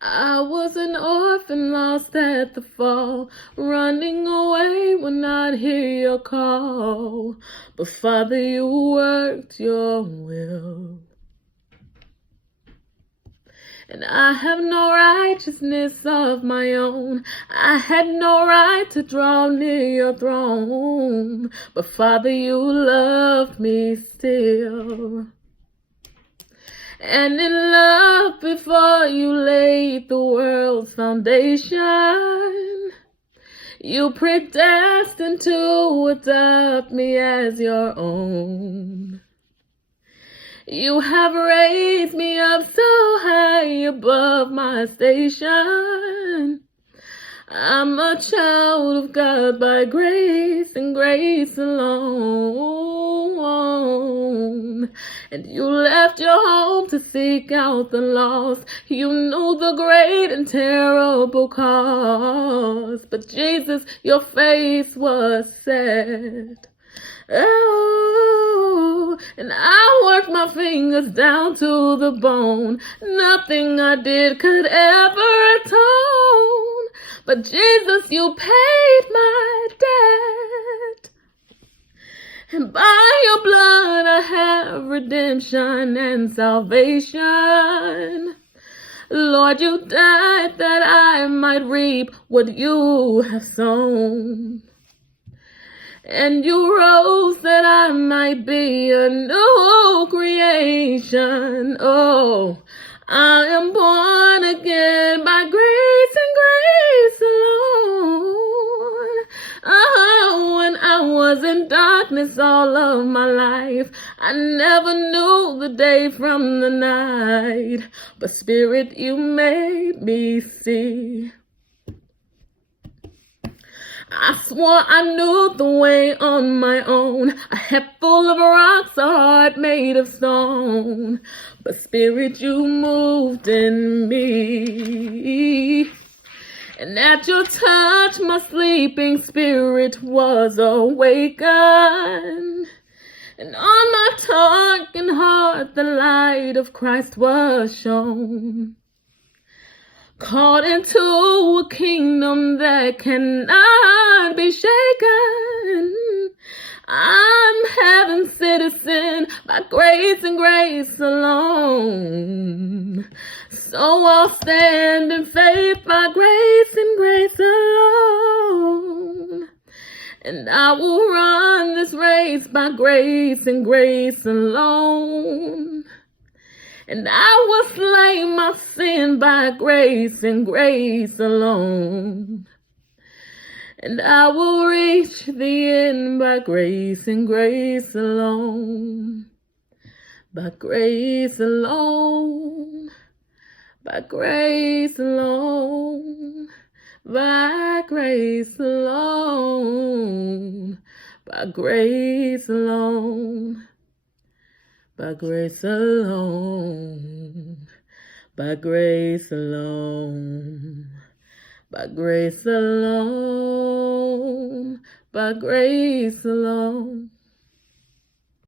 I was an orphan lost at the fall, running away when I'd hear your call. But Father, you worked your will. And I have no righteousness of my own. I had no right to draw near your throne. But Father, you loved me still. And in love before you laid the world's foundation, you predestined to adopt me as your own. You have raised me up so high above my station. I'm a child of God by grace and grace alone. And you left your home to seek out the lost. You knew the great and terrible cause. But Jesus, your face was set. Oh, and I worked my fingers down to the bone. Nothing I did could ever atone. But Jesus, you paid my debt. And by your blood I have redemption and salvation. Lord, you died that I might reap what you have sown. And you rose that I might be a new creation. Oh, I am born again by grace and grace alone. Oh, when I was in darkness all of my life, I never knew the day from the night. But Spirit, you made me see. I swore I knew the way on my own, a head full of rocks, a heart made of stone. But Spirit, you moved in me. And at your touch, my sleeping spirit was awakened. And on my darkened heart, the light of Christ was shown. Called into a kingdom that cannot be shaken. I'm heaven's citizen by grace and grace alone. So I'll stand in faith by grace and grace alone. And I will run this race by grace and grace alone. And I will slay my sin by grace and grace alone. And I will reach the end by grace and grace alone. By grace alone. By grace alone. By grace alone. By grace alone. By grace alone, by grace alone, by grace alone, by grace alone.